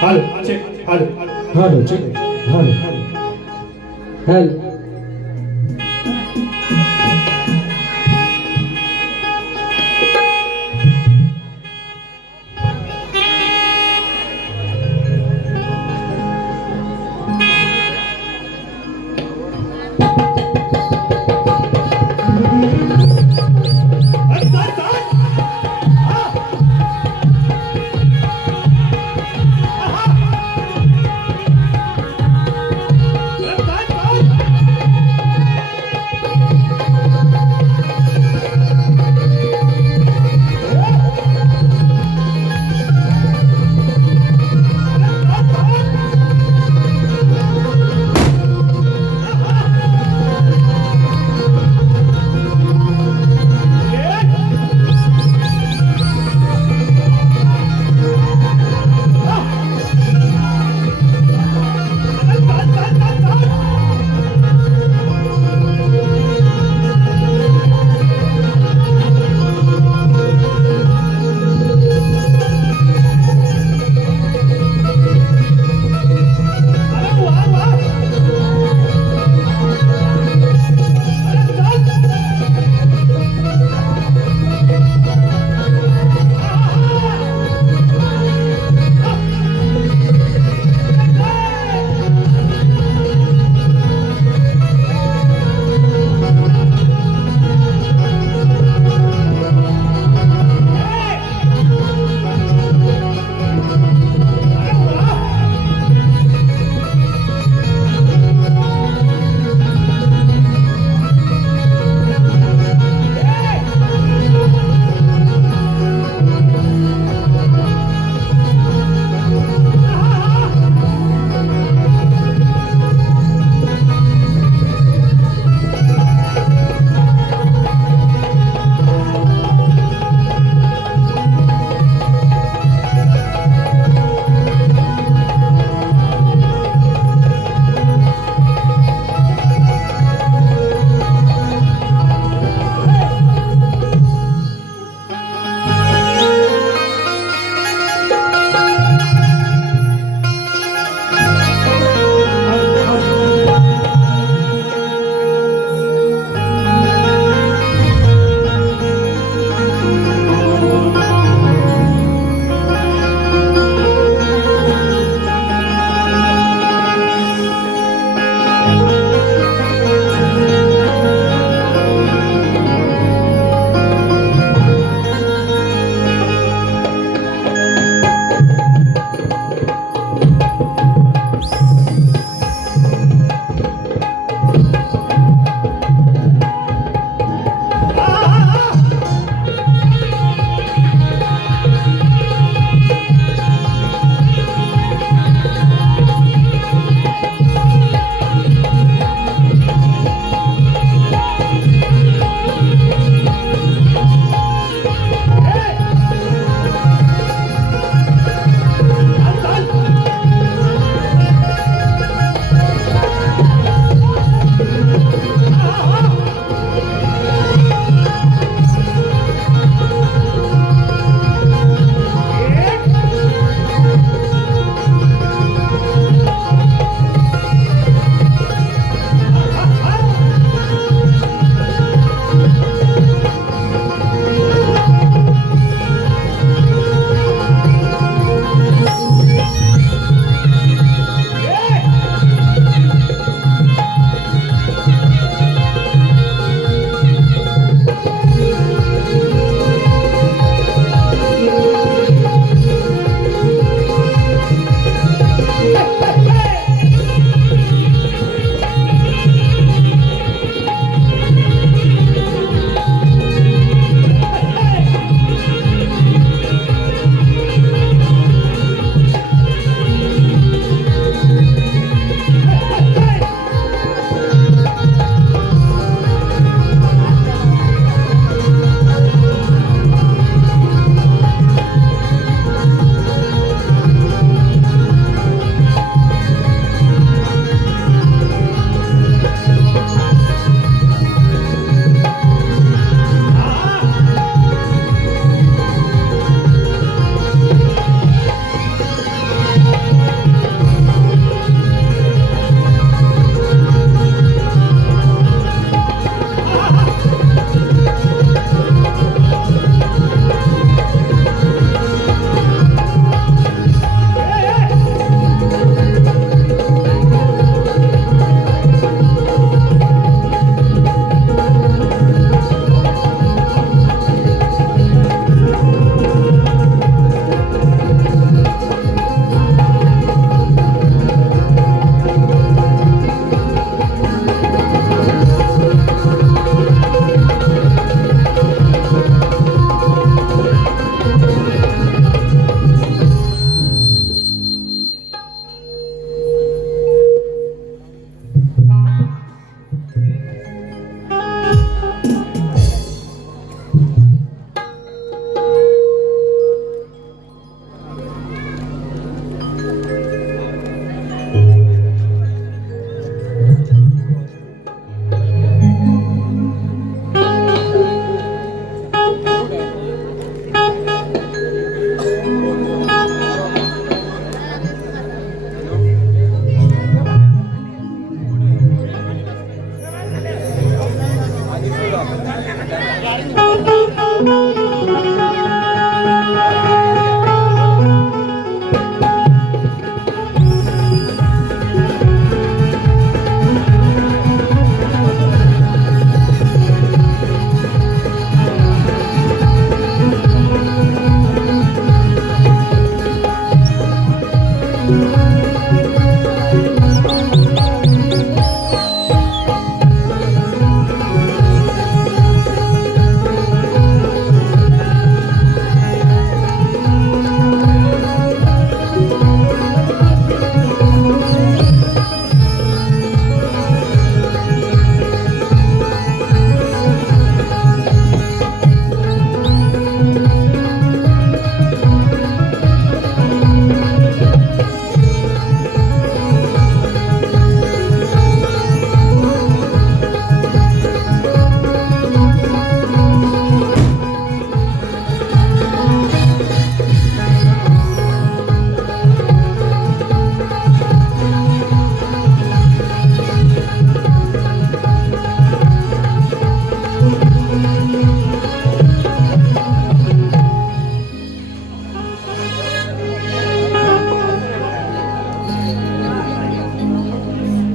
Halo, cek, halo. Halo, cek. Halo. Halo.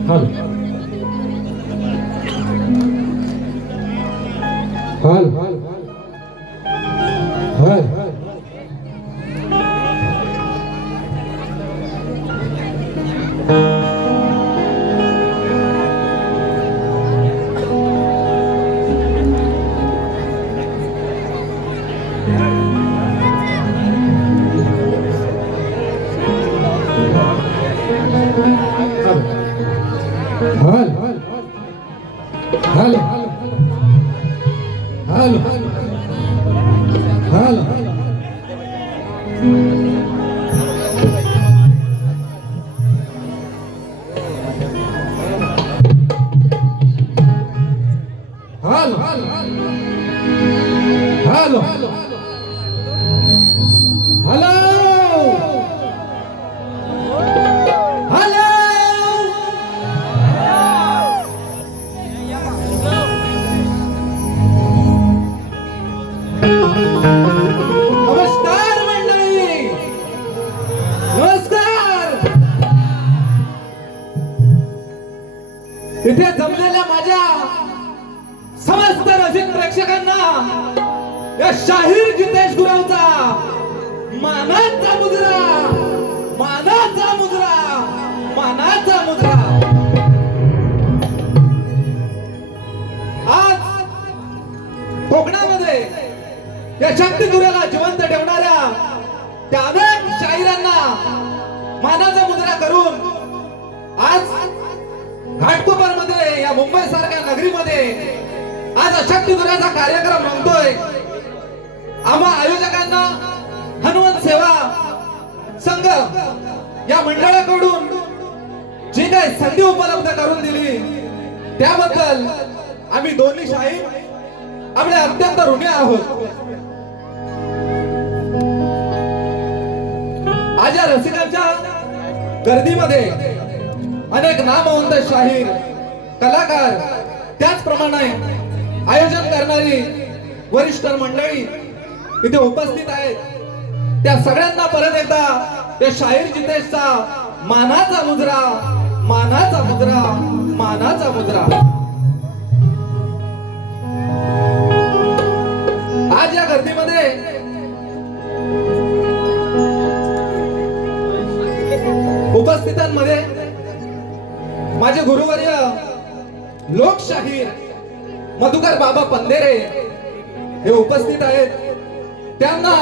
हल हल हल हल हल हल हल हल हल हॅलो नमस्कार मंडळी, नमस्कार. इथे जमलेल्या माझ्या समस्त रसिक प्रेक्षकांना या शाहीर जितेश गुरवचा मानाचा मुद्रा, मानाचा मुद्रा, मानाचा मुद्रा. आज कोकणामध्ये या शक्तिगुराला जिवंत ठेवणाऱ्या त्या अनेक शाहिरांना मानाचा मुद्रा करून आज घाटकोपरमध्ये या मुंबई सारख्या नगरीमध्ये आज शक्तिगुराचा कार्यक्रम रंगतोय. आम्हा आयोजकांना हनुमान सेवा संघ या मंडळाकडून जी काही संधी उपलब्ध करून दिली त्याबद्दल आम्ही दोन्ही शाहीर आपले अत्यंत ऋणी आहोत. आज या रसिकांच्या गर्दीमध्ये अनेक नामवंत शाहीर, कलाकार, त्याचप्रमाणे आयोजन करणारी वरिष्ठ मंडळी इथे उपस्थित आहेत. त्या सगळ्यांना परत एकदा या शाहीर जितेशचा मानाचा मुद्रा, मानाचा मुद्रा, मानाचा मुद्रा. आज या गर्दीमध्ये उपस्थितांमध्ये माझे गुरुवर्य लोकशाहीर मधुकर बाबा पंधेरे हे उपस्थित आहेत. त्यांना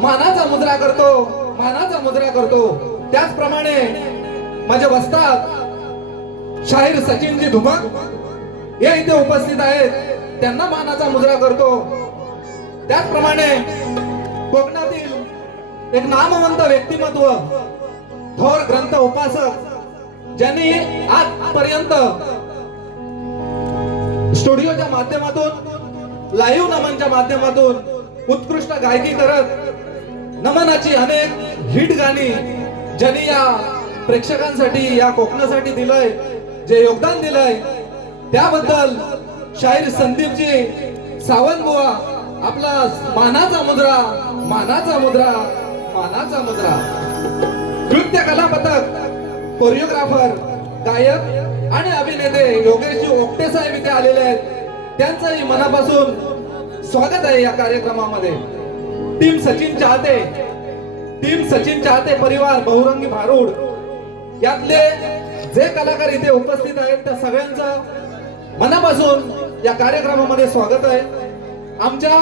मानाचा मुद्रा करतो, मानाचा मुद्रा करतो. त्याचप्रमाणे माझ्या वस्त्रात शाहीर सचिनजी धुमक हे इथे उपस्थित आहेत. त्यांना मानाचा मुद्रा करतो. त्याचप्रमाणे कोकणातील एक नामवंत व्यक्तिमत्व, थोर ग्रंथ उपासक, ज्यांनी आजपर्यंत स्टुडिओच्या माध्यमातून, लाईव्ह नमनच्या माध्यमातून उत्कृष्ट गायकी करत नमनाची अनेक हिट गाणी ज्यांनी या प्रेक्षकांसाठी, या कोकणासाठी दिलंय, जे योगदान दिलंय, त्याबद्दल शाहीर संदीपजी सावंतबुवा आपला मानाचा मुद्रा, मानाचा मुद्रा, मानाचा मुद्रा. नृत्य कला पथक, कोरिओग्राफर, गायक आणि अभिनेते योगेशजी ओक्टे साहेब इथे आलेले आहेत. त्यांचंही मनापासून स्वागत आहे या कार्यक्रमामध्ये. टीम सचिन चाहते, टीम सचिन चाहते परिवार बहुरंगी भारूड यातले जे कलाकार इथे उपस्थित आहेत त्या सगळ्यांचं मनापासून या कार्यक्रमामध्ये स्वागत आहे. आमच्या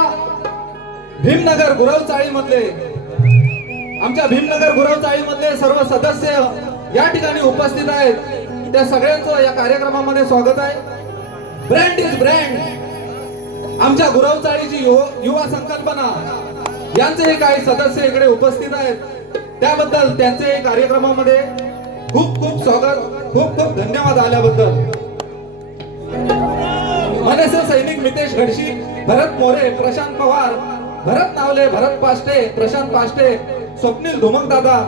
भीमनगर गुरवचाळी मधले, आमच्या भीमनगर गुरवचाळी मधले सर्व सदस्य या ठिकाणी उपस्थित आहेत. त्या सगळ्यांचं या कार्यक्रमामध्ये स्वागत आहे. ब्रँड इज ब्रँड आमच्या गुरवचाळीची युवा संकल्पना यांचे काही सदस्य इकडे उपस्थित आहेत. त्याबद्दल त्यांचे कार्यक्रमामध्ये खूप खूप स्वागत, खूप खूप धन्यवाद आल्याबद्दल. मनसे सैनिक मितेश घडशी, भरत मोरे, प्रशांत पवार, भरत नावले, भरत पाष्टे, प्रशांत पाष्टे, स्वप्नील धुमक दादा,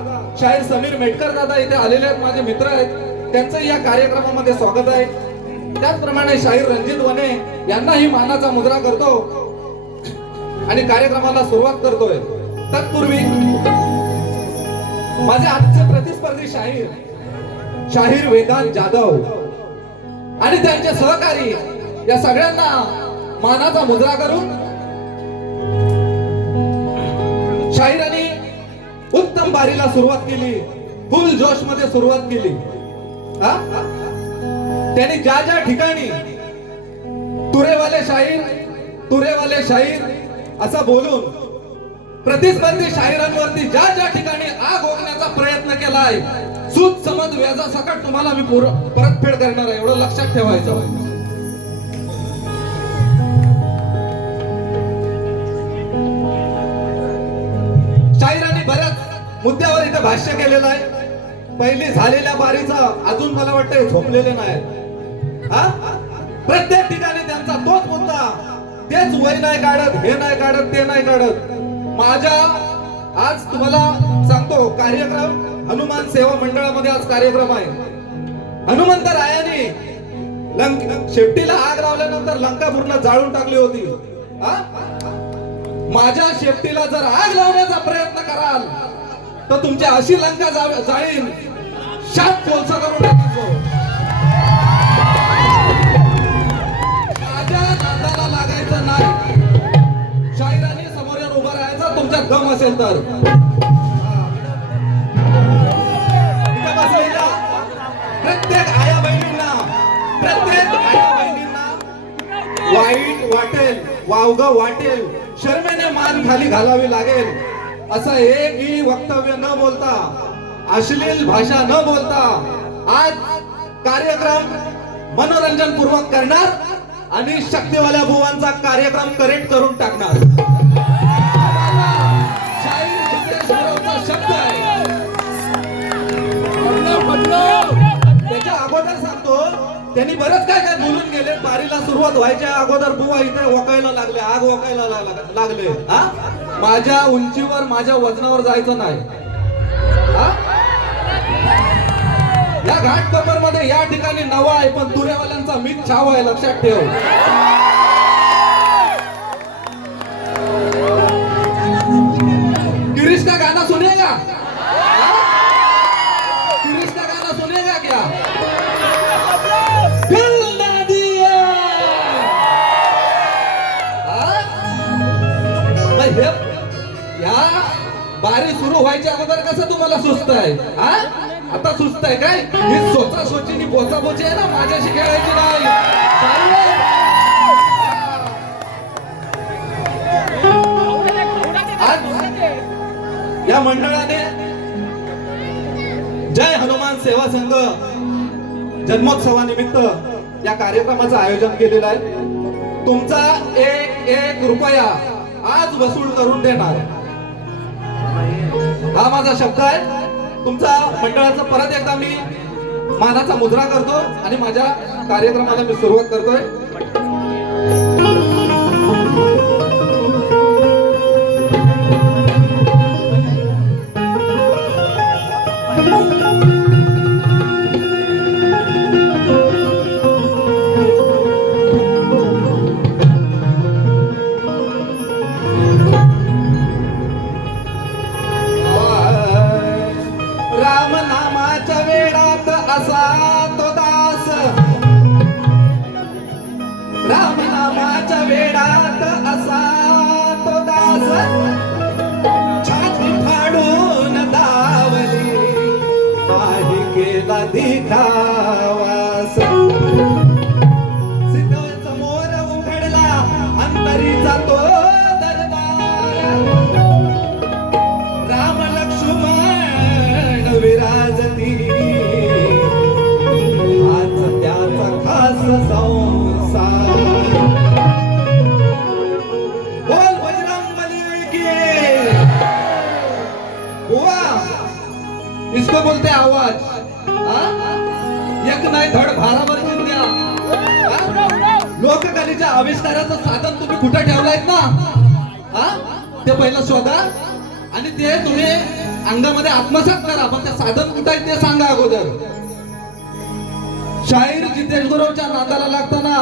शाहीर समीर मेटकर दादा इथे आलेले आहेत, माझे मित्र आहेत. त्यांचं या कार्यक्रमामध्ये स्वागत आहे. त्याचप्रमाणे शाहीर रणजित वने यांनाही मानाचा मुद्रा करतो आणि कार्यक्रमाला सुरुवात करतोय. तत्पूर्वी माझे आजचे प्रतिस्पर्धी शाहीर वेदांत जाधव आणि त्यांचे सहकारी या सगळ्यांना मानाचा मुद्रा करून शाहिरांनी उत्तम बारीला सुरुवात केली, फुल जोश मध्ये सुरुवात केली. त्यांनी ज्या ज्या ठिकाणी तुरेवाले शाहीर असं बोलून प्रतिस्पर्धी शाहिरांवरती ज्या ज्या ठिकाणी आग ओकण्याचा प्रयत्न केलाय, सूद समज व्याजा सकट तुम्हाला मी परतफेड करणार आहे, एवढं लक्षात ठेवायचं. शाहिरांनी बऱ्याच मुद्द्यावर इथे भाष्य केलेलं आहे. पहिली झालेल्या बारीचा अजून मला वाटतं झोपलेले नाही. प्रत्येक ठिकाणी त्यांचा तोच मुद्दा, तेच वय नाही काढत, हे नाही काढत, ते नाही काढत. माझ्या आज तुम्हाला सांगतो कार्यक्रम हनुमान सेवा मंडळामध्ये आज कार्यक्रम आहे. हनुमंतरायाने शेपटीला आग लावल्यानंतर लंका पूर्ण जाळून टाकली होती. माझ्या शेपटीला जर आग लावण्याचा प्रयत्न कराल तर तुमची अशी लंका जाळीन, शाप कोलसा करून टाकीन. माझ्या नादाला लागायचं नाही. शाहिरांनी समोर येऊन उभं राहायचं, तुमच्यात दम असेल तर. प्रत्येक आया बहिणींना वाईट वाटेल, वावगं वाटेल, शर्मेने मान खाली घालावी लागेल. असं एकही वक्तव्य न बोलता, अश्लील भाषा न बोलता आज कार्यक्रम मनोरंजन पूर्वक करणार आणि शक्तीवाल्या बुवांचा कार्यक्रम करेक्ट करून टाकणार. शब्द आहे. त्याच्या अगोदर सांगतो, त्यांनी बरंच काय काय बोलून गेले. बारीला सुरुवात व्हायच्या अगोदर बुवा इथे वकायला लागले, आग वकायला लागले. माझ्या उंचीवर, माझ्या वजनावर जायचं नाही. या घाटकोपर मध्ये या ठिकाणी नवा आहे, पण तुरेवाल्यांचा मीच छाव आहे, लक्षात ठेव. गिरीश का गाना सुनेगा? गिरीश का गाना सुनेगा क्या? दिल ना दिया. या बारी सुरू व्हायच्या अगोदर कसं तुम्हाला सुस्त आहे? आता सुस्त आहे काय? ही स्वतः सोचीनी बोचाबोची आहे ना, माझ्याशी खेळायची नाही. आज या मंडळाने जय हनुमान सेवा संघ जन्मोत्सवानिमित्त या कार्यक्रमाचं आयोजन केलेलं आहे. तुमचा एक एक रुपया आज वसूल करून देणार, हा माझा शब्द आहे. तुमचा मंडळाचा परत एकदा मी मानाचा मुद्रा करतो आणि माझ्या कार्यक्रमाला मी सुरुवात करतोय. राम नामाच्या वेळात असा तो दास, राम नामाच्या वेळात असा तो दास, छाती फाडून धावली, काही केला दिखावास. सिद्ध समोर उघडला अंतरीचा तो दरबार, राम लक्ष्मण विराजती, आज त्याचा खास संसार. बोल बजरंगबली की. हुआ इसको बोलते आवाज. एक नाही धड भाराभर जिंद्या. लोककलेच्या आविष्काराचं साधन तुम्ही कुठे ठेवलायत ना, ते पहिलं शोधा आणि ते तुम्ही अंगामध्ये आत्मसात करा. पण ते साधन कुठं आहे ते सांगा अगोदर. शाहीर जितेश गुरुच्या नादाला लागताना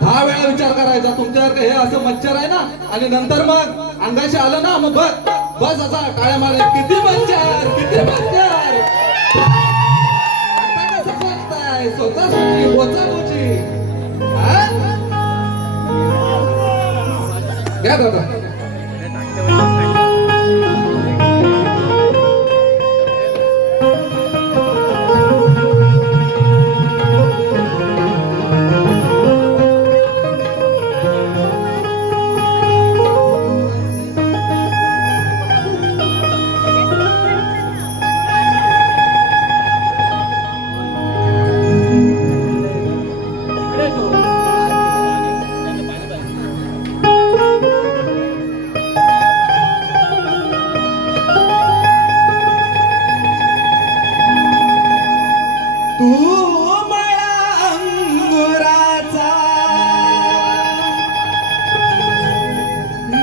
10 वेळा विचार करायचा. तुमच्यावर हे असं मच्छर आहे ना, आणि नंतर मग अंगाशी आलं ना, मग बस असा टाळ्या मारे, किती मच्छर, किती मच्छर. आता कसं सोचताय? स्वतः बोचा बोची द्या दादा. तू मला अंगुराचा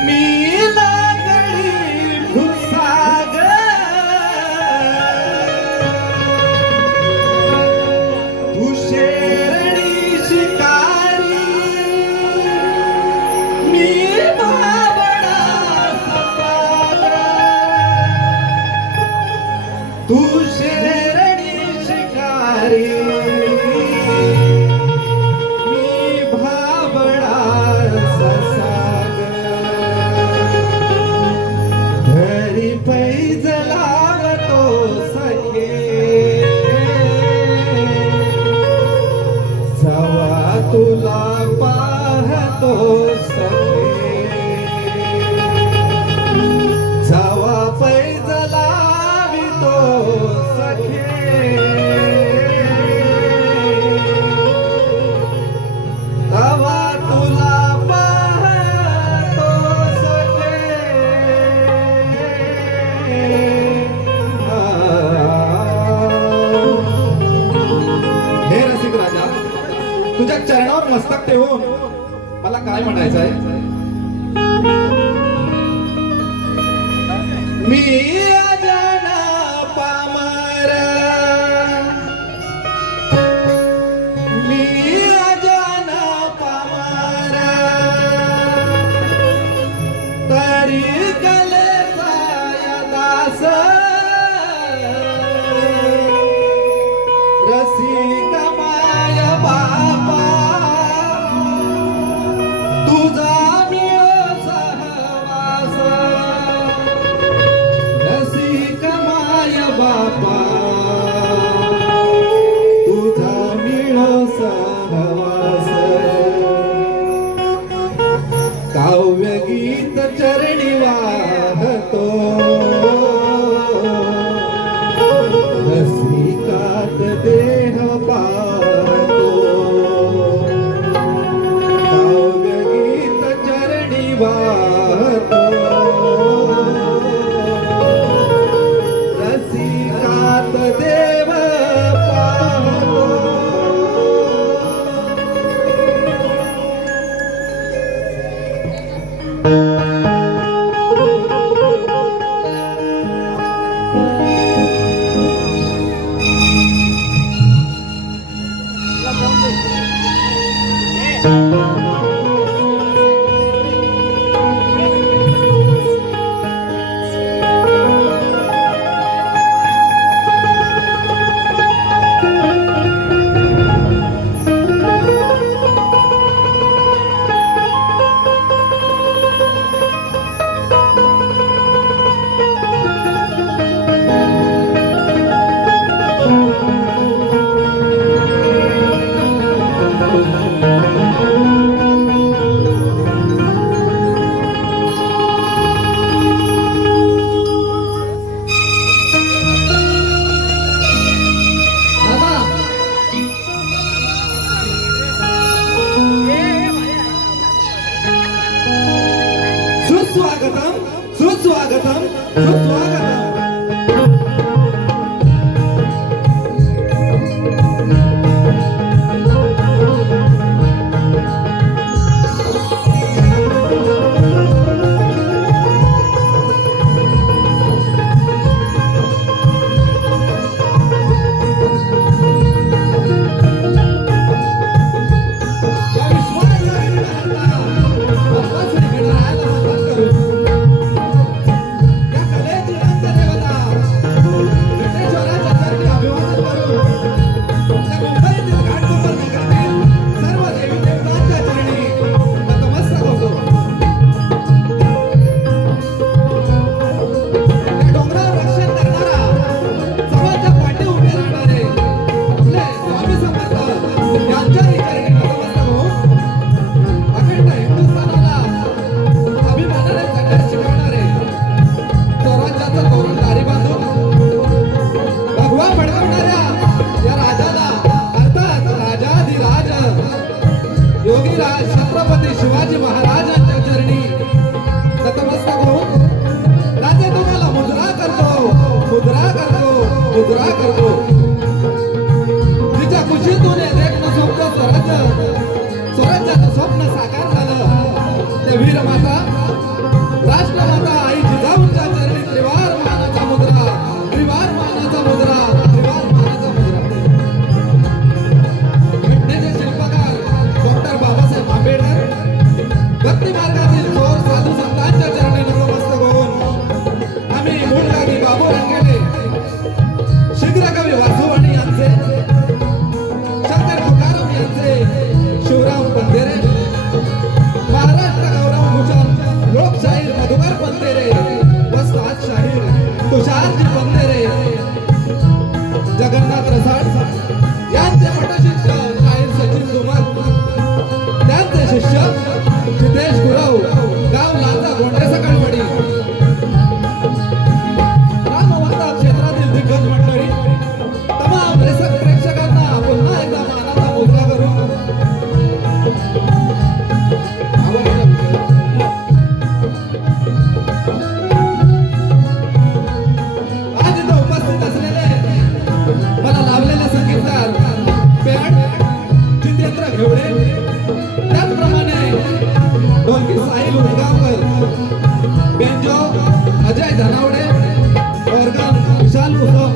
मी लागली फुसाग तू शेरडी शिकारी मी बाबडा सपाग तू शेरडी शिकारी मी भाबडा ससाग घरी पैज लावतो सखे जवा तुला पाहतो सखे जवा पैज लावितो सखे तवा तुला पाहतो सखे. हे रसिक राजा, तुझ्या चरणावर मस्तक ठेवून मला काय म्हणायचं आहे. मी अजान पामर मी अजान पामर तरी कलेचा दास रसिक माय बापा तुझा मिळ सहवास रसिक माय बापा तुझा मिळ सहवास काव्य गीत चरणी वाहतो रसिकात देह पाहतो काव्य गीत चरणी वाहतो रसिकात देव पाहतो. सुस्वागतम सुस्वागतम सुस्वागतम. या कलेची योगीराज छत्रपती शिवाजी महाराजांच्या चरणी नतमस्तक होऊन राजे तुम्हाला मुद्रा करतो मुद्रा करतो मुद्रा करतो. तिच्या कुशीतून देखणं स्वप्न स्वराज्याचं स्वप्न साकार झालं. त्या वीर माता राष्ट्रमाता आई जिजाऊंच्या चरणी त्रिवार मानाचा मुद्रा त्रिवार मानाचा मुद्रा त्रिवार मानाचा मुद्रा. घटनेचे शिल्पकार डॉक्टर बाबासाहेब आंबेडकर भक्ती मार्गातील थोर साधू संतांच्या चरणी नतमस्तक होऊन आम्ही मूळगावी बाबू रंगेले शीघ्र कवी वासुवाणी यांचे शंकर तुकाराम यांचे शिवराम पंधेरे महाराष्ट्र गौरव भूषण लोकशाहीर मधुकर पंधेरे वस्ताद शाहीर तुषारजी पंधेरे जगन्नाथ रसाळ यांचे पटशिष्य शाहीर सचिन धुमल त्यांचे शिष्य जितेश गुरव गाव लांजा गोंडे सकळवडी रामवंता क्षेत्रातील दिग्गज मंडळी तमाम प्रेक्षकांना पुन्हा एकदा मानाचा मुद्रा करून आज इथं उपस्थित असलेले मला लाभलेले संगीतकार पेड जितेंद्र घेवडे त्याचप्रमाणे ढोलकी साहिल उदगावकर बेंजो अजय धनावडे ऑर्गन विशाल कुसुम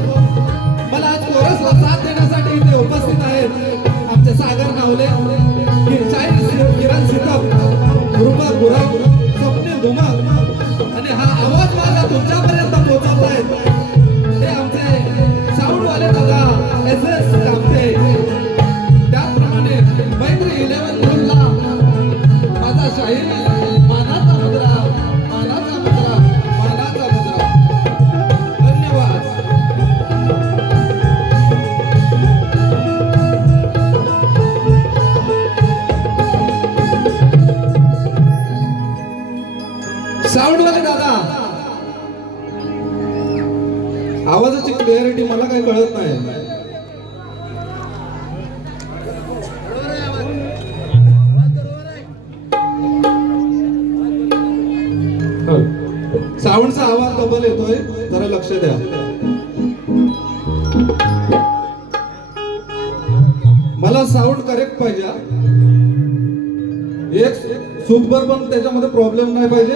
मला आज कोरसला साथ देण्यासाठी इथे उपस्थित आहेत आमचे सागर नावले किरण सितप रुपा गुरव स्वप्नील धुमक आणि हा आवाज माझा तुमच्यापर्यंत पोहोचवत आहेत ते आमचे साऊंडवाले दादा SS कामते. त्याचप्रमाणे मैत्री 11 रूमला माझा शाहीर मानाचा मुद्रा मानाचा मुद्रा मानाचा मुद्रा. धन्यवाद. साऊंडवाले दादा आवाजाची क्लिअरिटी मला काही कळत नाही. साऊंडचा आवाज डबल येतोय जरा लक्ष द्या. मला साऊंड करेक्ट पाहिजे. एक सूतभर पण त्याच्यामध्ये प्रॉब्लेम नाही पाहिजे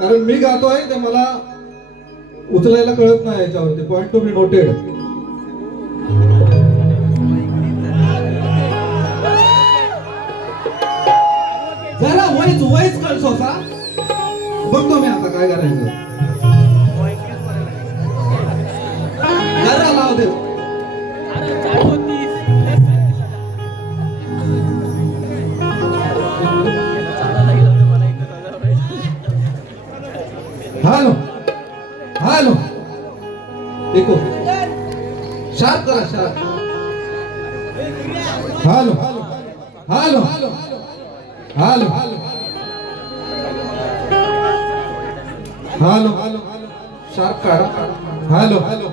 कारण मी गातोय ते मला उचलायला कळत नाही. याच्यावरती पॉइंट टू बी नोटेड. जरा वयच वयच कळसोसा बघतो मी आता काय करायचं. जरा लाव दे. हॅलो हॅलो देखो शार्प करा sharp. Hello hello hello hello sharp काढा. हॅलो हॅलो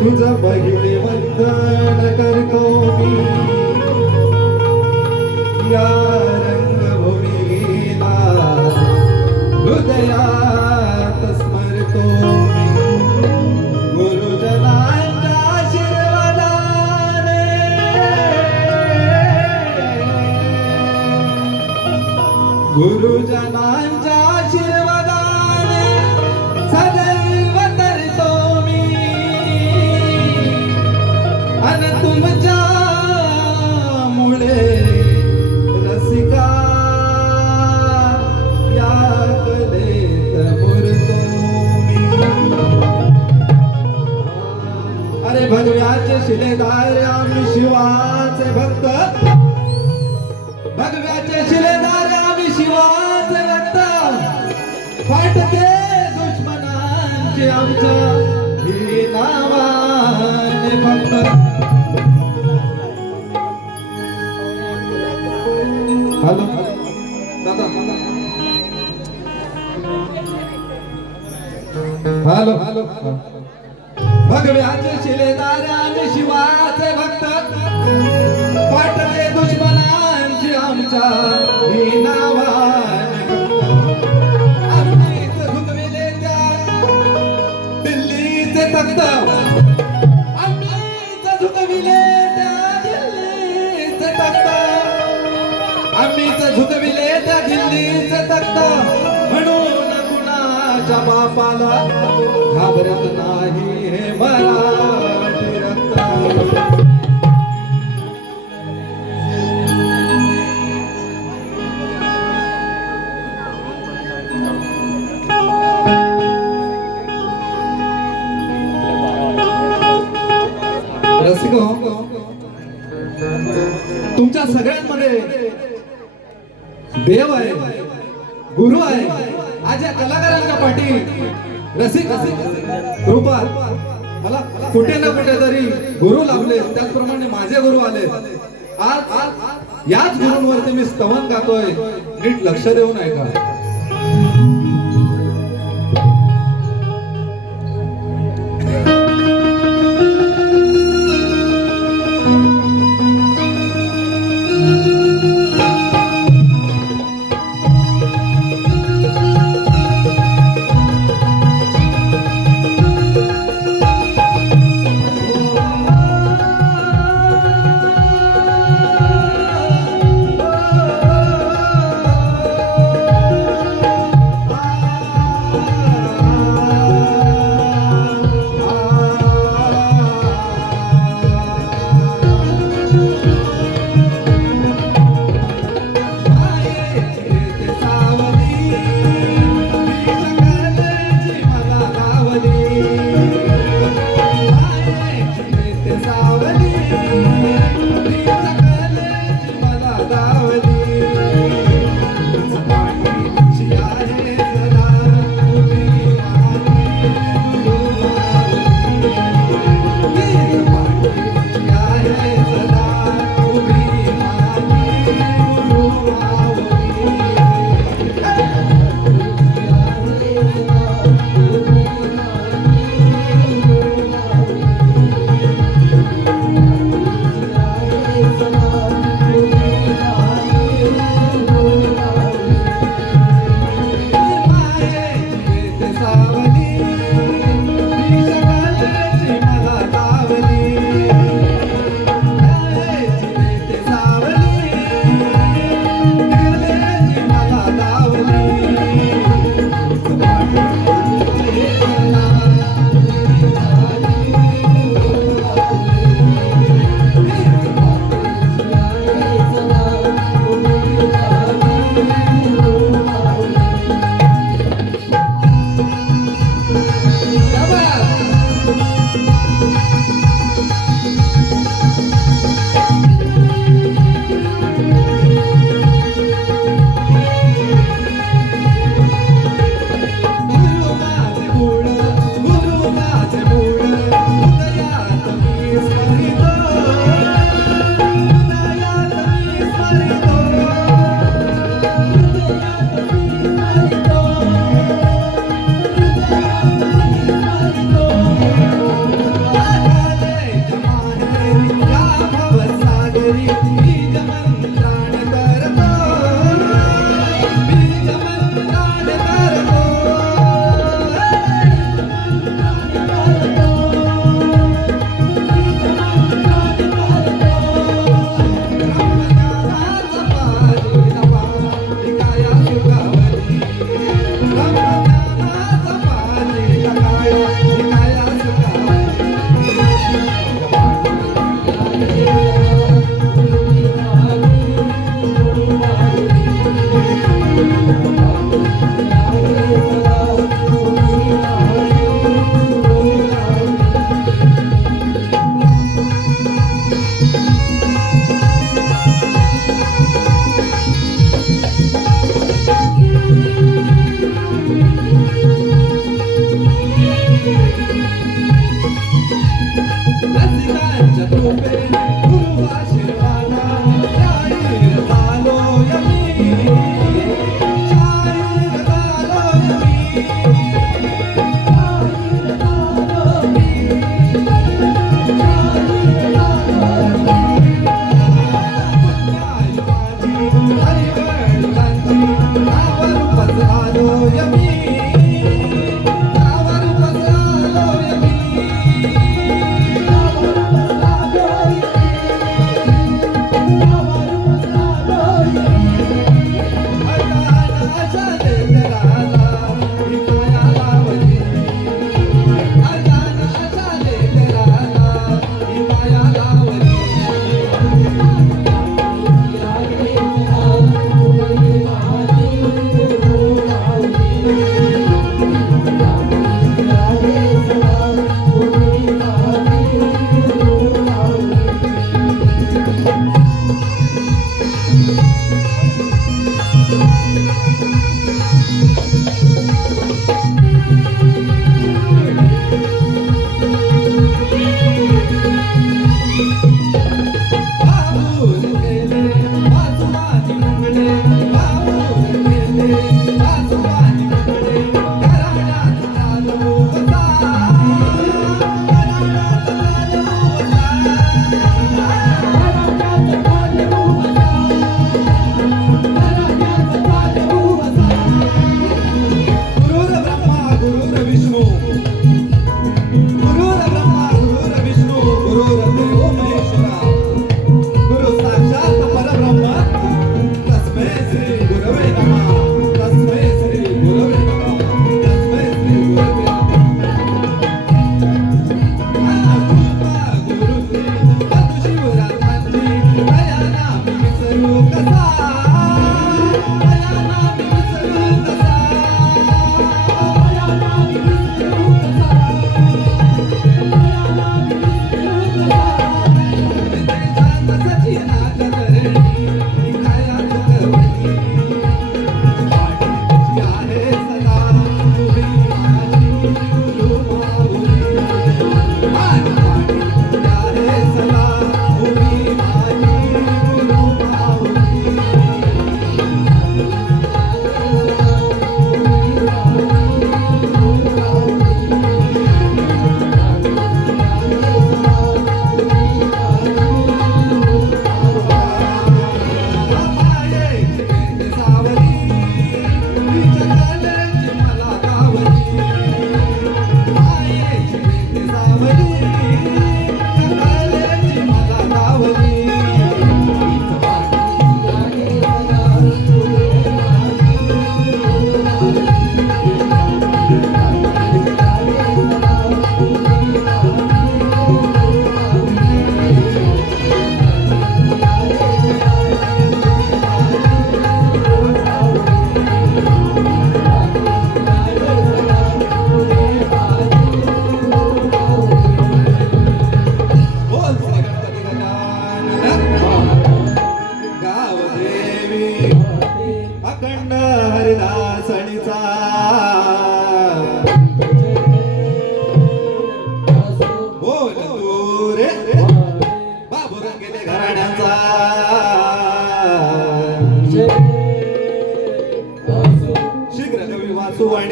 तुझं पहिले वंदन करतो मी या रंगभूमीला हृदयात स्मरतो मी गुरुजनांच्या आशीर्वादाने गुरुजनांच्या आशीर्वादाने सदैव तरतो मी आणि तुमच्यामुळे रसिका या कलेत मुरतो मी अरे भगव्याचे शिलेदार आम्ही शिवाचे भक्त भगव्याचे शिलेदार आम्ही शिवाचे भक्त फाटके दुश्मनांचे आमच्या हे नावाने भक्त हॅलो दादा हॅलो हॅलो भगव्याचे शिलेदार आम्ही शिवाचे भक्त फाटके दुश्मनांची आमच्या ही नावाने भक्त आम्हीच झुकविले त्या दिल्लीचे तख्त आम्हीच झुकविले त्या दिल्लीचे तख्त आम्हीच झुकविले त्या दिल्लीचे तख्त म्हणून कुणाच्या बापाला घाबरत नाही हे मराठी रक्त रसिक हो तुमच्या सगळ्यांमध्ये देव आहे गुरु आहे आज या कलाकारांच्या पाठी रसिक रूपात मला कुठे ना कुठे तरी गुरु लाभले त्याचप्रमाणे माझे गुरु आले आज याच गुरूंवरती मी स्तवन गातोय नीट लक्ष देऊन ऐका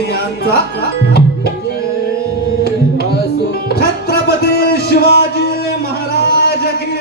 भवानी यांचा छत्रपती शिवाजी महाराज की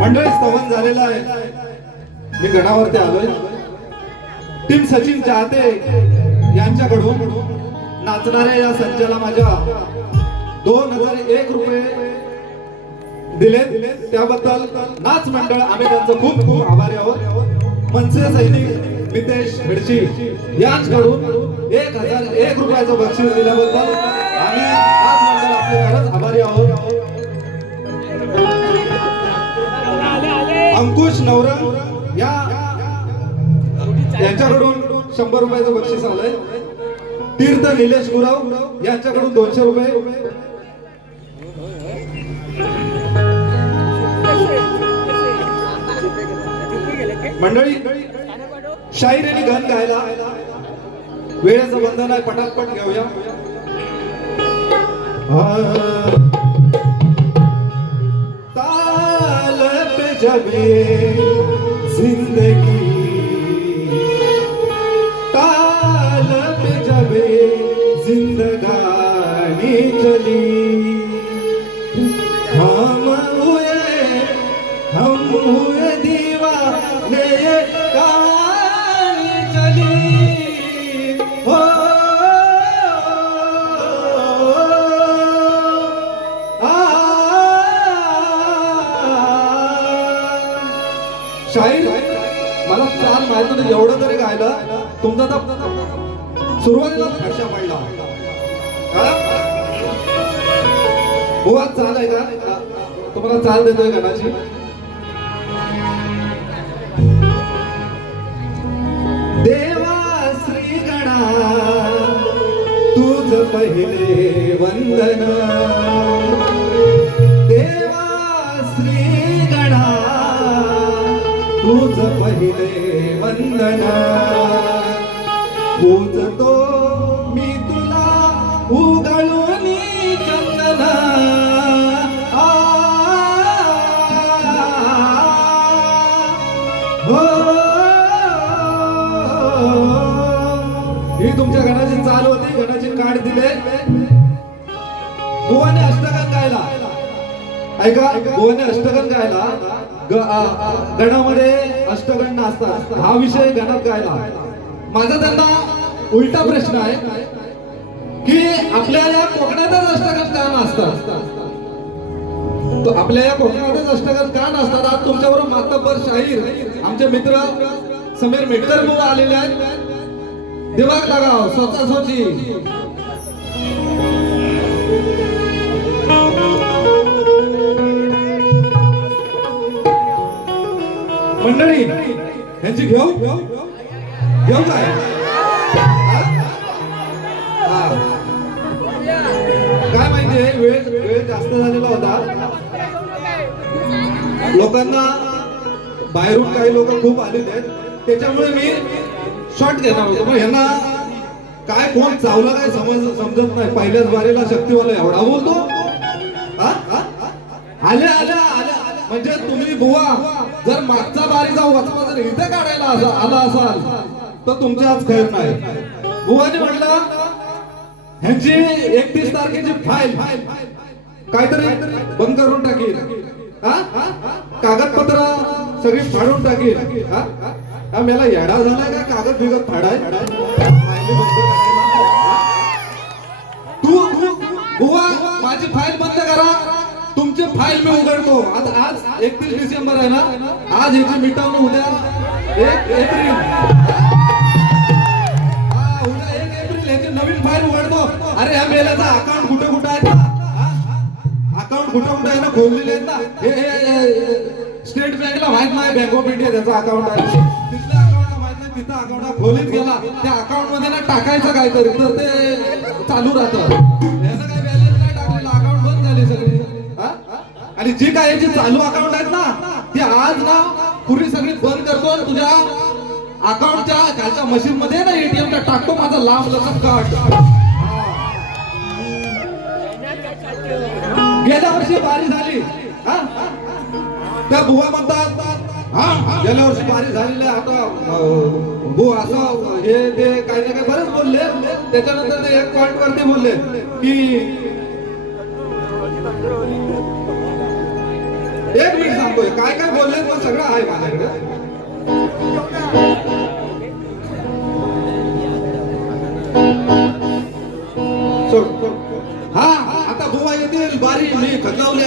मंडळी स्तवन झालेला आहे. मी गणावरती आलोय. टीम सचिन चाहते यांच्याकडून नाचणाऱ्या या संचाला माझ्या 2001 रुपये दिले. त्याबद्दल नाच मंडळ आम्ही त्यांचं खूप खूप आभारी आहोत. मनसे सैनिक मितेश भिडशी यांच्याकडून 1001 रुपयाचं बक्षीस दिल्याबद्दल आम्ही नाच मंडळ आपले खरंच आभारी आहोत. अंकुश नवरंग यांच्याकडून 100 रुपयाचं बक्षीस आलंय. तीर्थ निलेश गुराव यांच्याकडून 200 रुपये. मंडळी शाहीर आणि गाणं गायला वेळेचं बंधन आहे. पटापट घेऊया. जब ये जिंदगी ताल पे जब ये जिंदगानी चली हम हुए दीवाने ये कहानी चली हो शाहीर मला चाल माहिती नाही. एवढं तरी गायलं तुमचा तर सुरुवातीला खर्चा पडला. बुवा चाल आहे का? तुम्हाला चाल देतोय गाण्याची. देवा श्री गणा तुझ पहिले वंदन. देवा श्री गणा तुझ पहिले वंदन. पूजतो मी तुला उगळून चंदन. ही तुमच्या गणाची चाल होती. गणाची कार्ड दिले. बुवाने अष्टगन गायला. ऐका, बुवाने अष्टगन गायला. गणामध्ये अष्टगण असतात. हा विषय गणात गायला. माझा त्यांना उलटा प्रश्न आहे की आपल्या या कोकणातच अष्टगण का नसतात? तो आपल्या या कोकणातच अष्टगण का नसतात? आज तुमच्याबरोबर मातब्बर शाहीर आमचे मित्र समीर मेटकर बुवा आलेले आहेत. दिवाग लगाव स्वतः सोची. मंडळी यांची घेऊ काय? काय माहितीये, वेळ जास्त झालेला होता. लोकांना बाहेरून काही लोक खूप आलेले आहेत, त्याच्यामुळे मी शॉर्ट घेणार होतो. पण ह्यांना काय कोण चावलं काय समजत नाही. पहिल्याच बारीला शक्तीवाला एवढा बोलतो. हा? आल्या आल्या आल्या म्हणजे तुम्ही बुवा जर मागचा बारीचा वचपा जर इथे काढायला आला असाल तर तुमचे आज खैर नाही. बुवाने म्हटलं ह्यांची 31 तारखेची फाईल काहीतरी बंद करून टाकील, कागदपत्र सगळी फाडून टाकील. मला येडा झालाय का कागद बिगत फाडाय? तू बुवा माझी फाईल बंद करा, तुमची फाईल मी उघडतो. आता आज 31 डिसेंबर आहे ना, आज ह्याची मिटवणं उद्या 1 एप्रिल. उद्या 1 एप्रिल ह्याची नवीन फाईल उघडतो. अरे ह्या मेल्याचा अकाउंट कुठे कुठे आहे ना, अकाउंट कुठे कुठे आहे ना, खोललेले आहेत ना. हे स्टेट बँकला माहित नाही, बँक ऑफ इंडिया त्याचा अकाउंट आहे. तिथल्या अकाउंटला माहित नाही, तिथं अकाउंट खोलीत गेला त्या अकाउंट मध्ये ना टाकायचं काय तरी तर ते चालू राहतं. याचं काय बॅलन्स नाही टाकलेलं, अकाउंट बंद झाली सगळी. आणि जी काय याची चालू अकाउंट आहेत ना, ती आज ना पुरी सगळी बंद करतो. तुझ्या अकाउंटच्या खालच्या मशीन मध्ये ना एटीएम ला टाकतो माझा लांब लचक कार्ड. गेल्या वर्षी बारी झाली, त्या बुवा म्हणतात गेल्या वर्षी बारी झालेली आता बुवा असं हे ते काही ना काही बरेच बोलले. त्याच्यानंतर ते एक पॉइंट वरती बोलले की 1 मिनिट सांगतोय काय काय बोलले, पण सगळं आहे माझ्याकडे. हा आता बुवा येतील बारी, मी खदलावलोय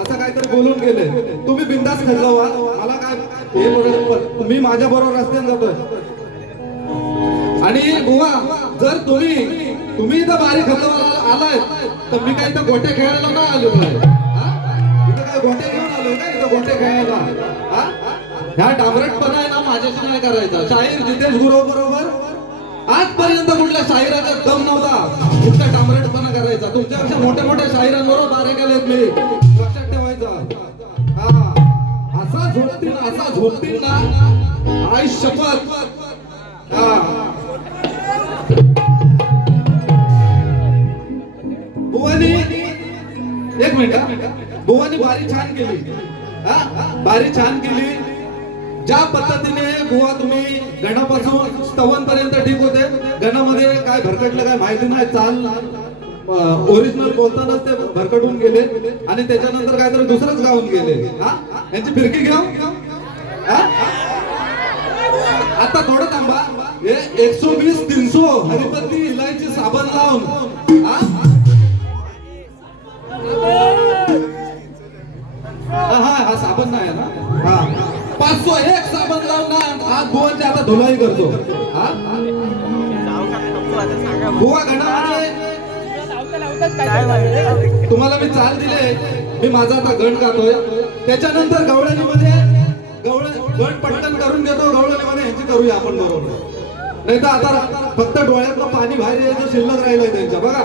असं काहीतरी बोलून गेले. तुम्ही बिंदास खदलावा, मला काय हे बरोबर, मी माझ्या बरोबर रस्त्याने जातोय. आणि बुवा जर तुम्ही इथं बारी खदलावाला आलाय तर मी काही इथं गोट्या खेळायला नाही आलो नाही. इथं काय गोट्या घेऊन आलोय का इथं गोट्या खेळायला? ह्या डांबरटपणा आहे ना माझ्याशी नाही करायचा. शाहीर जितेश गुरव बरोबर आजपर्यंत कुठल्या शाहिराचा दम नव्हता इतका डांबरटपणा करायचा. तुमच्यापेक्षा मोठ्या मोठ्या शाहिरांबरोबर बारे केलेत मी, लक्षात ठेवायचं. असा झोपतील ना आई शपथ. बुवानी 1 मिनिट, बुवानी बारी छान केली. बारी छान केली. ज्या पद्धतीने बुवा तुम्ही गणापासून स्तवन पर्यंत ठीक होते, गणामध्ये काय भरकटलं काय माहिती नाही, चाल ओरिजिनल बोलतानाच ते भरकटून गेले आणि त्याच्यानंतर काहीतरी दुसरंच गाऊन गेले. यांची फिरकी घेऊ. आता थोडं थांबा, हे 120 300 हरिपत्ती इलायची साबण लावून हा साबण नाही ना, 501 साबण लावून ना आज बुवांची आता धुलाई करतो. बुवा गणामध्ये तुम्हाला मी चाल दिले, मी माझा आता गण गातोय. त्याच्यानंतर गवळणीमध्ये गण पटकन करून घेतो. गवळणीमध्ये ह्यांची करूया आपण बरोबर, नाही तर आता फक्त डोळ्यातलं पाणी बाहेर यायचं शिल्लक राहिलंय त्यांच्या. बघा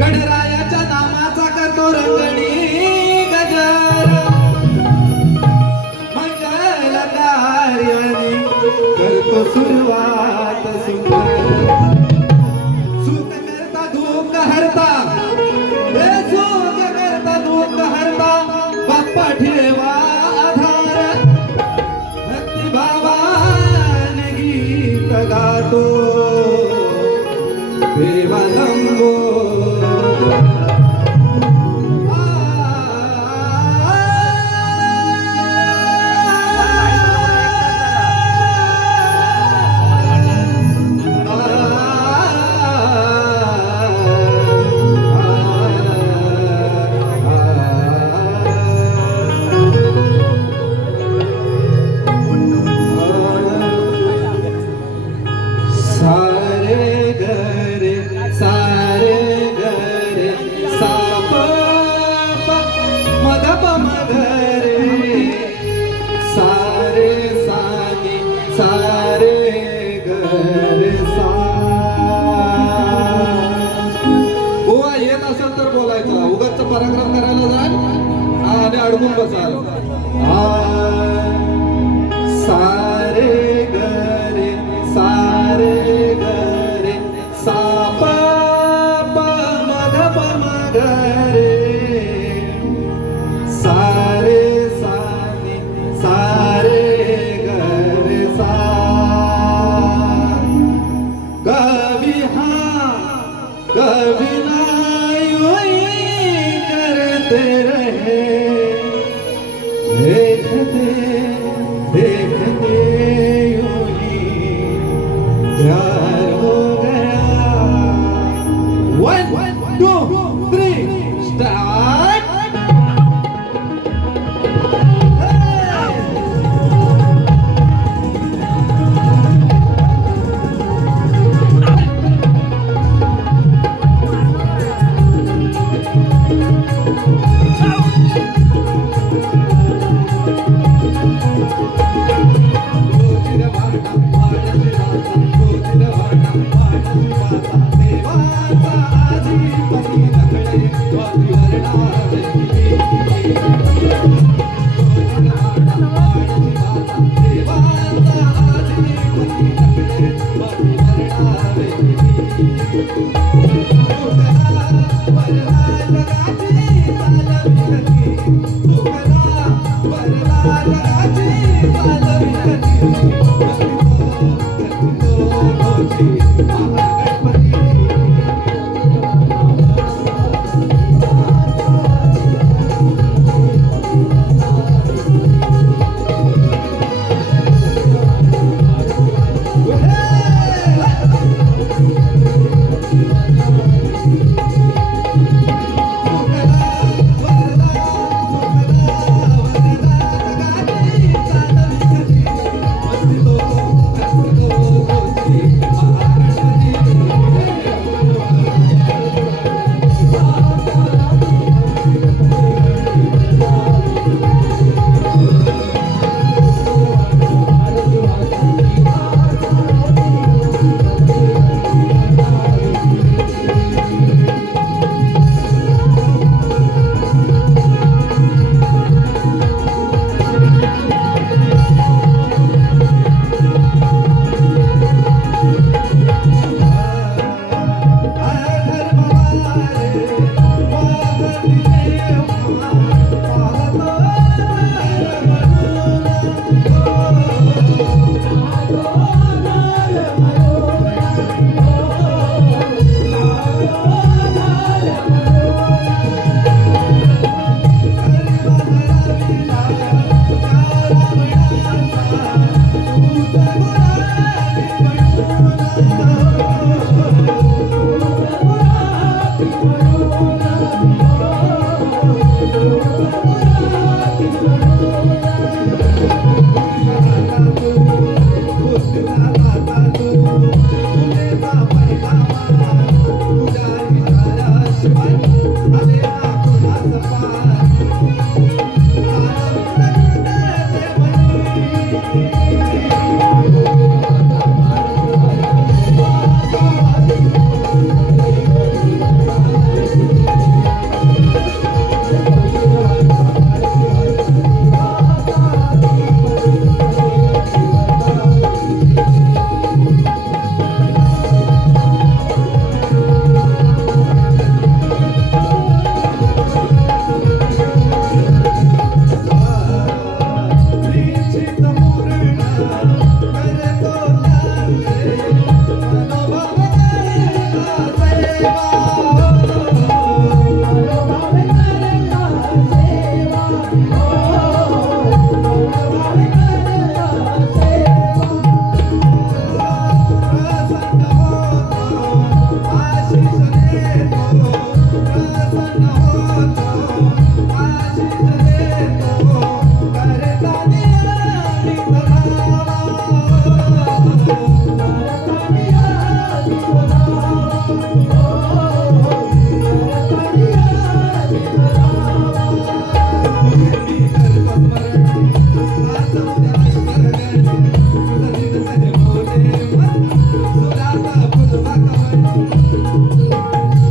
गणरायाच्या नामाचा करतो रंगणी गजर, मंगल कार्याने करतो सुरुवात सुंदर. सुख करता दुःख हरता, सुख करता दुःख हरता, बाप्पा ठेवा आधार. भक्तिभावाने गीत गातो देवा लंबो. सारे गरे पराक्रम करायला जाल आणि अडकून बसाल. सारे गरे सारे गरे सा पा पा मग प मग रे सारे साने सारे गरे सा. कभी हाँ कभी ना यूं ही करते रहे देखते देखते यूं ही प्यार हो गया. 1 2 3 स्टार्ट.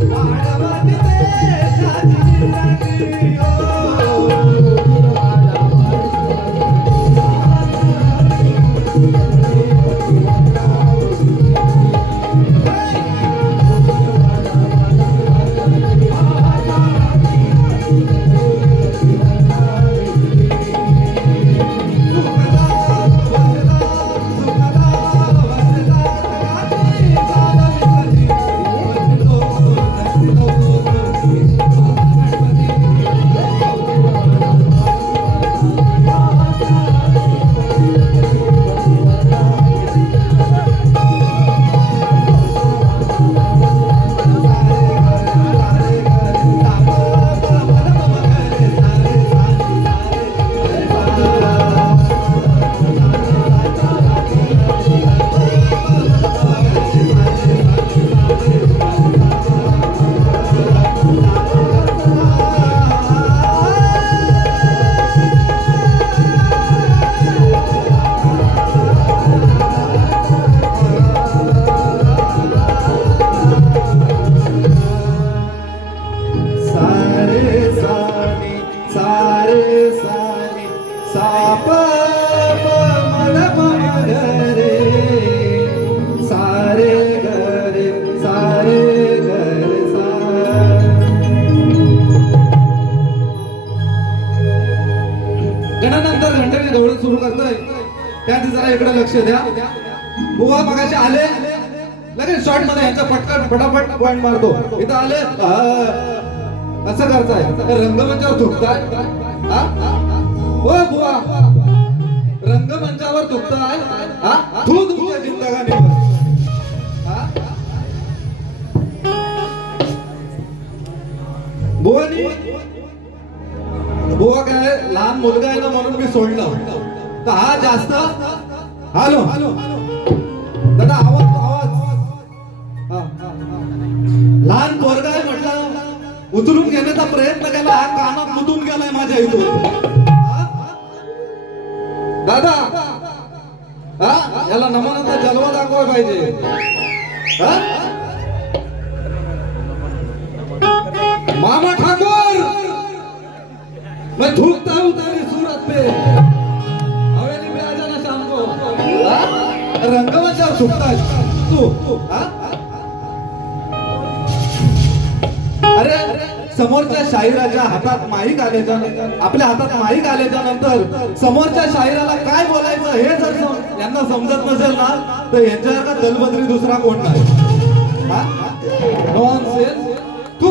वाढवते देशाची त्याआधी जरा इकडे लक्ष द्या. बुवा मगाशी आले लगेच शॉर्ट मध्ये यांचा पटकन फटाफट पॉइंट मारतो. इथं आले असं करताय रंगमंचावर थुकताय. हो बुवा रंगमंचावर थुकताय. तू तुमच्या जिंदगानीवर बुवा काय लहान मुलगा आहे ना म्हणून मी सोडलं. तर हा जास्त हॅलो दादा आवाज लहान पोरगा आहे म्हटलं उचलून घेण्याचा प्रयत्न केला. हा कानात मुतून गेलाय माझ्या इथून. दादा याला नमनाचा जलवा दाखवाय पाहिजे. मामा ठाकुर मैं थूकता हूँ तेरी सूरत पे हवेली में आ जाना शाम को. रंगमंचावर थुकताय तू. अरे समोरच्या शाहिराच्या हातात माईक आल्याच्या आपल्या हातात माईक आल्याच्या नंतर समोरच्या शाहिराला काय बोलायचं हे जर यांना समजत नसेल ना तर यांच्यासारखा दलबद्री दुसरा कोण नाही. नॉनसेन्स. तू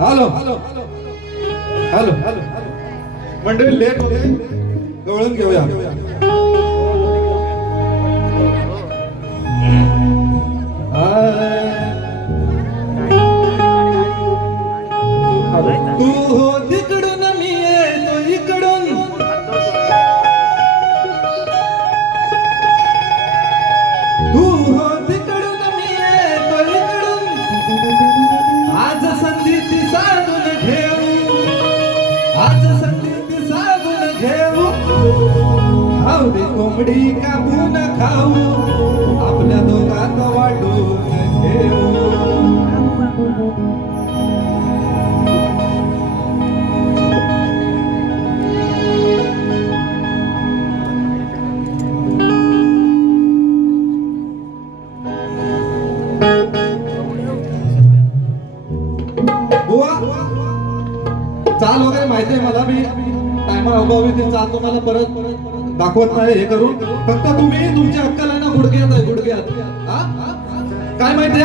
हॅलो हॅलो मंडळी लेट होते गवळून घेऊया. तू हो तिकडून मी येतो इकडून. तू हो तिकडून मी येतो इकडून. आज संधी ती साधून घेऊ. आज संधी ती साधून घेऊ. खाऊ दे कोंबडी कापून खाऊ. आपल्या दोघात वाटून घेऊ. चाल वगैरे माहिती आहे मला. मी टायमा अभावी ते चाल तुम्हाला परत दाखवत नाही हे करून. फक्त तुम्ही तुमच्या अक्कल आहे ना गुडघ्यात आहे गुडघ्यात. काय माहितीये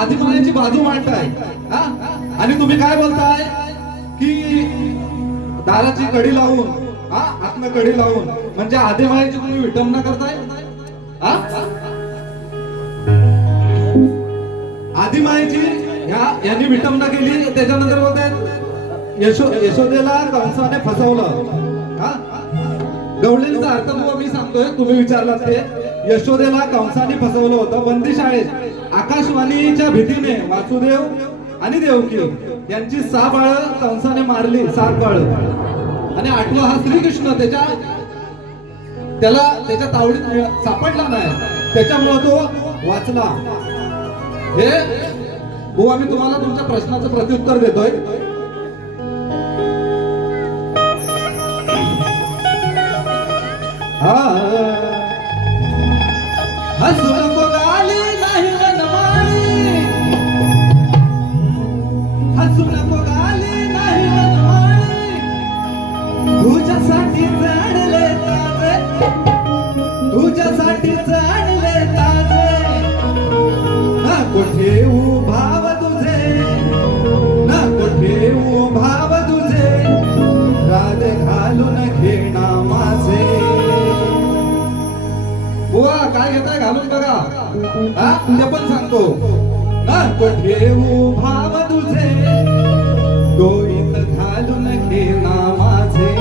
आदिमायाची बाजू मांडताय आणि तुम्ही काय बोलताय की दाराची कडी लावून आतनं कडी लावून म्हणजे आदिमायाची तुम्ही विटंबना करताय. आदिमायाची यांनी विटंबना केली. त्याच्यानंतर बोलतायत यशोदेला कंसाने फसवलं. गवळींचा अर्थ मी सांगतोय तुम्ही विचारलात ते. यशोदेला कंसाने फसवलं होतं. बंदी शाळेत आकाशवाणीच्या भीतीने वासुदेव आणि देवकी यांची 6 बाळं कंसाने मारली. 7 बाळं आणि 8वा हा श्रीकृष्ण त्याला त्याच्या तावडीत सापडला नाही. त्याच्यामुळे तो वाचला. हे बुवा मी तुम्हाला तुमच्या प्रश्नाचं प्रत्युत्तर देतोय. हसू नको गाली नाही वनमाळी. हसू नको गाली नाही वनमाळी. बुवा काय घेताय घालून बघा हा ते पण सांगतो हा ठेवू भाव तुझे डोईत घालून घे नामाचे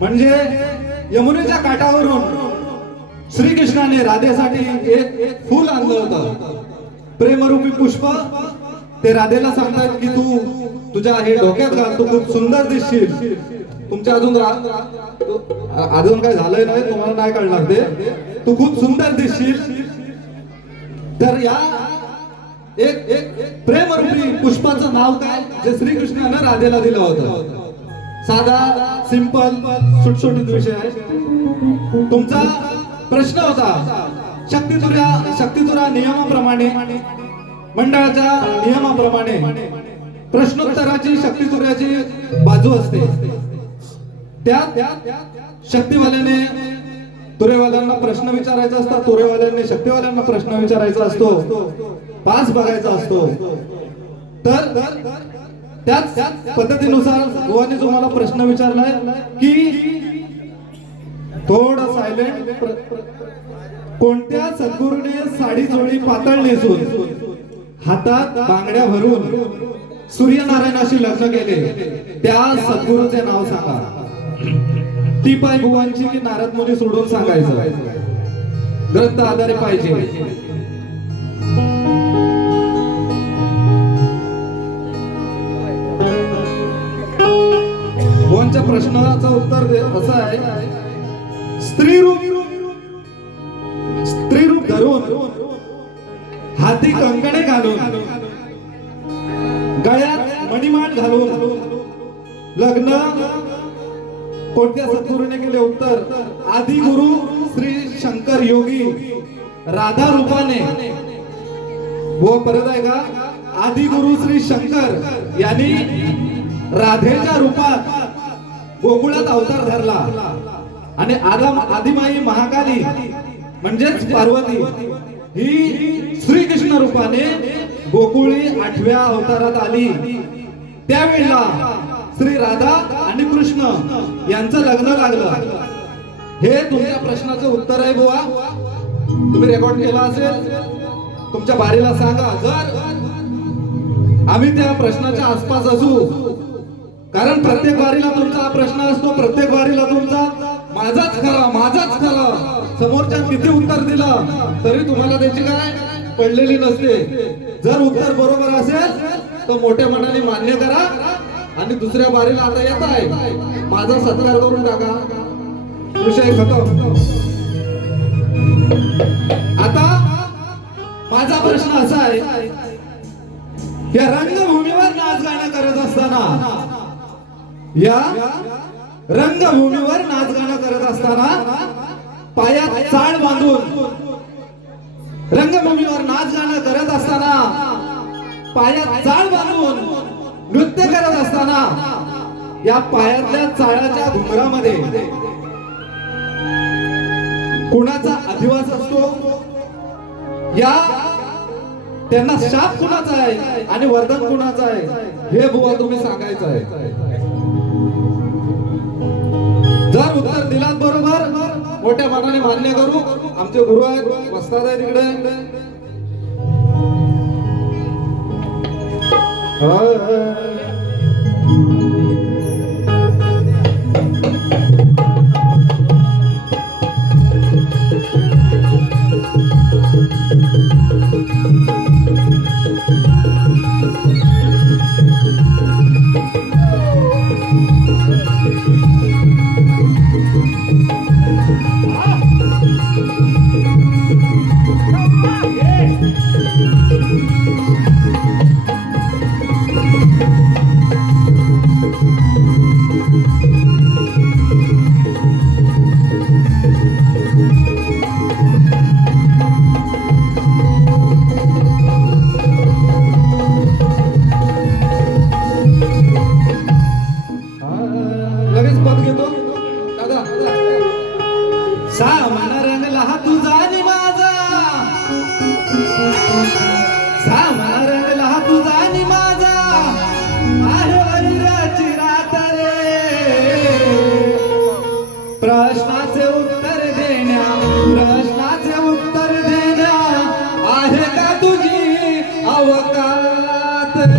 म्हणजे यमुनेच्या काठावरून श्रीकृष्णाने राधेसाठी एक फूल आणलं होतं, प्रेमरूपी पुष्प. ते राधेला सांगतात की तू तुझ्या हे डोक्यात घाल, तू खूप सुंदर दिसशील. तुमच्या अजून काय झालंय नाही, तुम्हाला नाही कळणार ते. तू खूप सुंदर दिसशील. तर या एक प्रेमरूपी पुष्पाचं नाव काय, जे श्रीकृष्णानं राधेला दिलं होतं. साधा सिंपल सुटसुटीत विषय आहे. तुमचा प्रश्न होता शक्तितुरा नियमाप्रमाणे, मंडळाच्या नियमाप्रमाणे प्रश्नोत्तराची शक्तितुऱ्याची बाजू असते. त्या शक्तीवाल्याने तुरेवाल्यांना प्रश्न विचारायचा असतो, तुरेवाल्यांनी शक्तीवाल्यांना प्रश्न विचारायचा असतो, पास बघायचा असतो. तर त्याच पद्धतीनुसार गोवाने जो मला प्रश्न विचारलाय की थोडं सायलेंट, कोणत्या सद्गुरूने साडी चोळी पातळ नेसून हातात बांगड्या भरून सूर्यनारायणाशी लग्न केले, त्या सद्गुरूचे नाव सांगा. ती पाय भुवांची की नारद मुनी सोडून सांगायचं, ग्रंथ आधारे पाहिजे. भुवांच्या प्रश्नाचं उत्तर असं आहे. स्त्रीरूप धरून हाती कंकणे घालून गळ्यात मणिमाळ घालून लग्न कोणत्या सद्गुरूने केले? उत्तर, आदिगुरु श्री शंकर योगी राधा रूपाने. व परत आहे का, आदिगुरु श्री शंकर यांनी राधेच्या रूपात गोकुळात अवतार धरला. आणि आदिमाई महाकाली म्हणजेच पार्वती ही श्रीकृष्ण रूपाने गोकुळी 8व्या अवतारात आली. त्यावेळेला श्री राधा आणि कृष्ण यांचं लग्न लागलं. हे तुमच्या प्रश्नाचं उत्तर आहे बुवा. तुम्ही रेकॉर्ड केला असेल, तुमच्या बारीला सांगा. जर आम्ही त्या प्रश्नाच्या आसपास असू, कारण प्रत्येक वारीला तुमचा हा प्रश्न असतो, प्रत्येक वारीला तुमचा माझाच खरा. समोरच्या किती उत्तर दिलं तरी तुम्हाला त्याची काय पडलेली नसते. जर उत्तर बरोबर असेल तर मोठ्या मनाने मान्य करा आणि दुसऱ्या बारीला आता येत आहे, माझा सत्कार करून टाका. विषय खतम. आता माझा प्रश्न असा आहे, या रंगभूमीवर नाच गाणं करत असताना, या रंगभूमीवर नाच गाणं करत असताना पायात चाळ बांधून, रंगभूमीवर नाच गाणं करत असताना पायात चाळ बांधून नृत्य करत असताना या पायातल्या चाळाच्या घुंगरामध्ये कुणाचा अधिवास असतो? या त्यांना शाप कुणाचा आहे आणि वरदान कुणाचं आहे हे बुवा तुम्ही सांगायचं आहे. जर उत्तर दिलात बरोबर, मोठ्या मनाने मान्य करू. आमचे गुरु आहेत, वस्ताद आहे तिकडे. लगेच पद घेतो दादा. सामान रंगला तुझा आणि माझा, सामान रंगला तुझा आणि माझा, आहे वैराची रात रे. प्रश्नाचे उत्तर देण्या, प्रश्नाचे उत्तर देण्या, आहे का तुझी अवकात रे.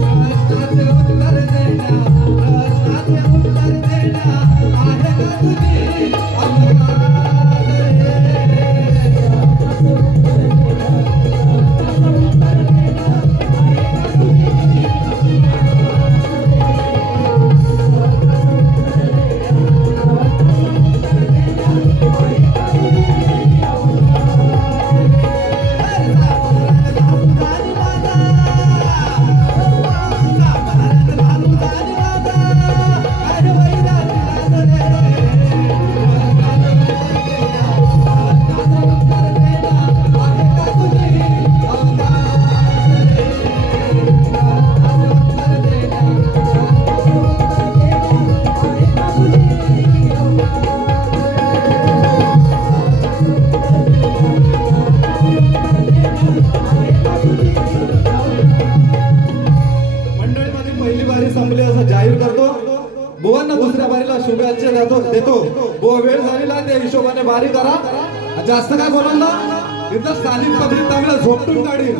प्रश्नाचे उत्तर देण्या, प्रश्नाचे उत्तर देण्या, बारी करा. जास्त काय बोलाल ना इथं स्थानिक पब्लिक चांगलं झोपटून काढील.